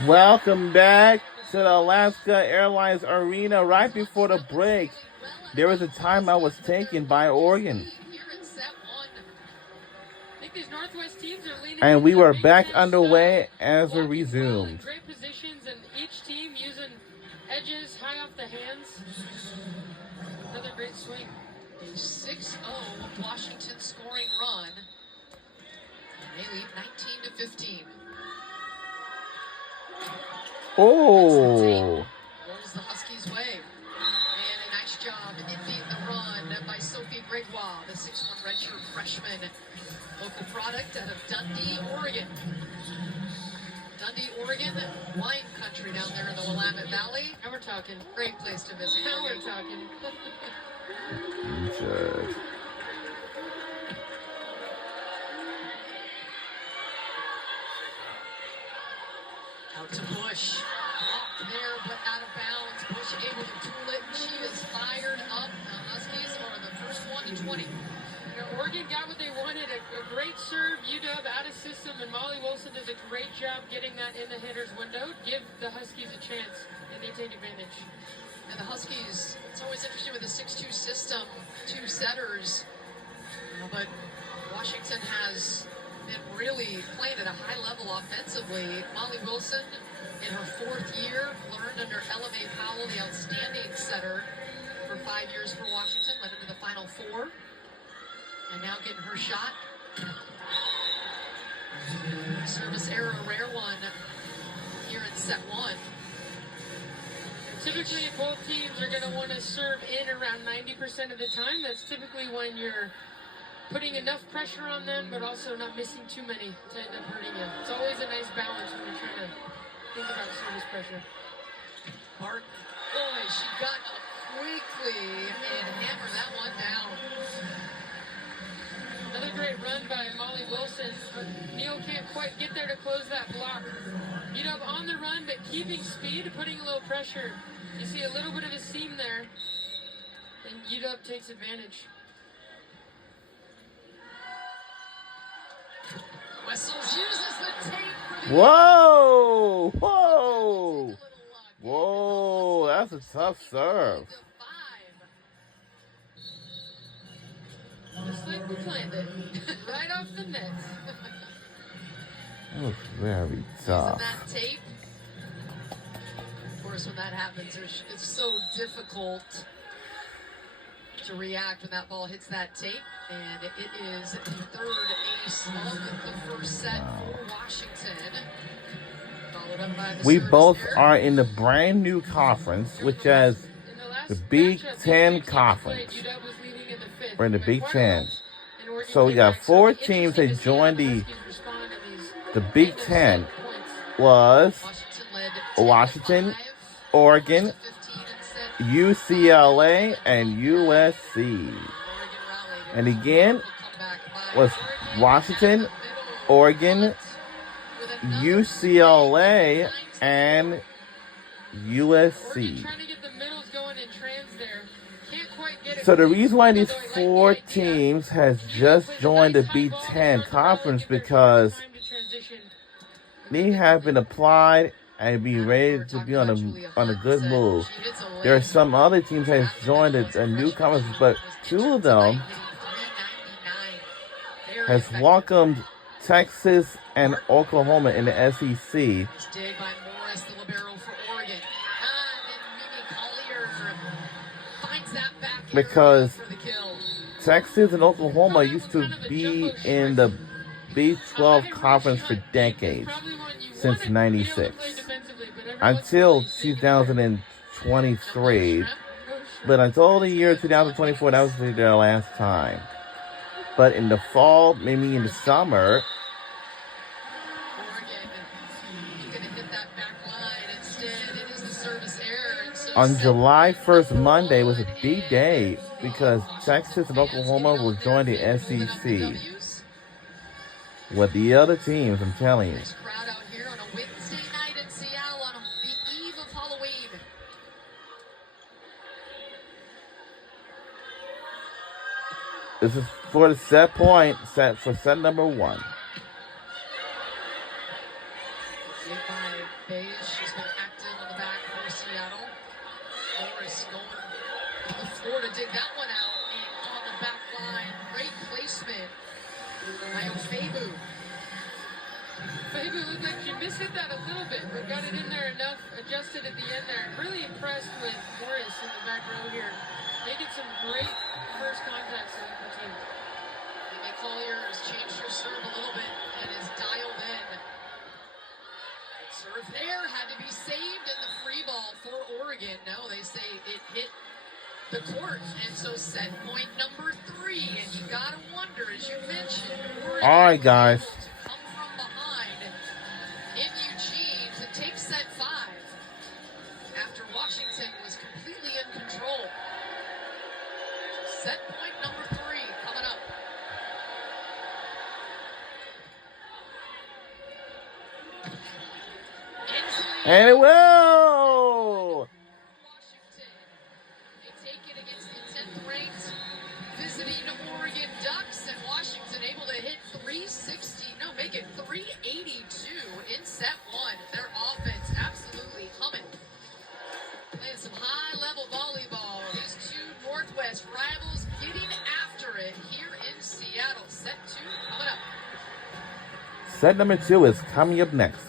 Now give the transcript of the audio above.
Welcome back to the Alaska Airlines Arena. Right before the break, there was a timeout was taken by Oregon. And we were back underway as we resumed. Great positions, and each team using edges high off the hands. Another great swing. A 6-0 Washington scoring run. They lead 19-15. Oh. Rolls the Huskies' way. And a nice job ending the run by Sophie Gregoire, the 6'1" redshirt freshman. Local product out of Dundee, Oregon. Dundee, Oregon, wine country down there in the Willamette Valley. Now we're talking. Great place to visit. Now we're talking. Good. Out to Bush. Blocked there, but out of bounds. Bush able to tool it, and she is fired up. The Huskies are the first one to 20. Oregon got what they wanted, a great serve, UW out of system, and Molly Wilson does a great job getting that in the hitter's window. Give the Huskies a chance, and they take advantage. And the Huskies, it's always interesting with the 6-2 system, two setters, but Washington has been really playing at a high level offensively. Molly Wilson, in her fourth year, learned under Ella Mae Powell, the outstanding setter for 5 years for Washington, led into the Final Four. And now getting her shot. Service error, a rare one here in set one. Typically, both teams are going to want to serve in around 90% of the time. That's typically when you're putting enough pressure on them, but also not missing too many to end up hurting you. It's always a nice balance when you're trying to think about service pressure. Martin, boy, she got up quickly and hammered that one down. Another great run by Molly Wilson. Neal can't quite get there to close that block. UW on the run, but keeping speed, putting a little pressure. You see a little bit of a seam there, and UW takes advantage. Wessels uses the tape for the... Whoa! Whoa! Whoa! That's a tough serve. Just like we planned it. Right off the net. That was very tough. Isn't that tape? Of course, when that happens, it's so difficult to react when that ball hits that tape. And it is the third ace of the first set for Washington. Followed up by the We service both error. are in the brand new conference, which is the Big Ten Conference. We're in the Big Ten. So we got four teams that joined the Big Ten. Was Washington, Oregon, UCLA, and USC. And again was Washington, Oregon, UCLA, and USC. So the reason why these four teams has just joined the Big Ten Conference because they have been applied and be ready to be on a good move. There are some other teams that have joined a new conference, but two of them has welcomed Texas and Oklahoma in the SEC. Dig by Morris, the libero for Oregon. And then Mimi Collier finds that back Because for the kill. Texas and Oklahoma used to be in the Big 12 Conference for decades, since '96, until 2023. But until the year 2024, that was their last time. But in the fall, maybe in the summer, on July 1st, Monday, was a big day because Texas and Oklahoma will join the SEC with the other teams, I'm telling you. Nice crowd out here on a Wednesday night in Seattle on the eve of Halloween. This is for the set point, set for set number one. Made by Bays. She's been active on the back for Seattle. Morris going on the floor to dig that one out. And on the back line, great placement by Ofebu. Fabu looked like she missed that a little bit, but got it in there enough, adjusted at the end there. Really impressed with Morris in the back row here. They did some great first contacts with the team. Amy Collier has changed her serve a little bit and is dialed in. Serve there had to be saved in the free ball for Oregon. No, they say it hit the court. And so set point number 3. And you gotta wonder, as you mentioned, Oregon All right, guys. was able to come from behind in Eugene to take set 5 after Washington was completely in control. Set point number 3 coming up. And it will! Washington. They take it against the 10th ranked visiting Oregon Ducks, and Washington able to hit 382 in set 1. Their offense absolutely humming. Playing some high-level volleyball. These two Northwest rivals getting after it here in Seattle. Set 2 coming up. Set number 2 is coming up next.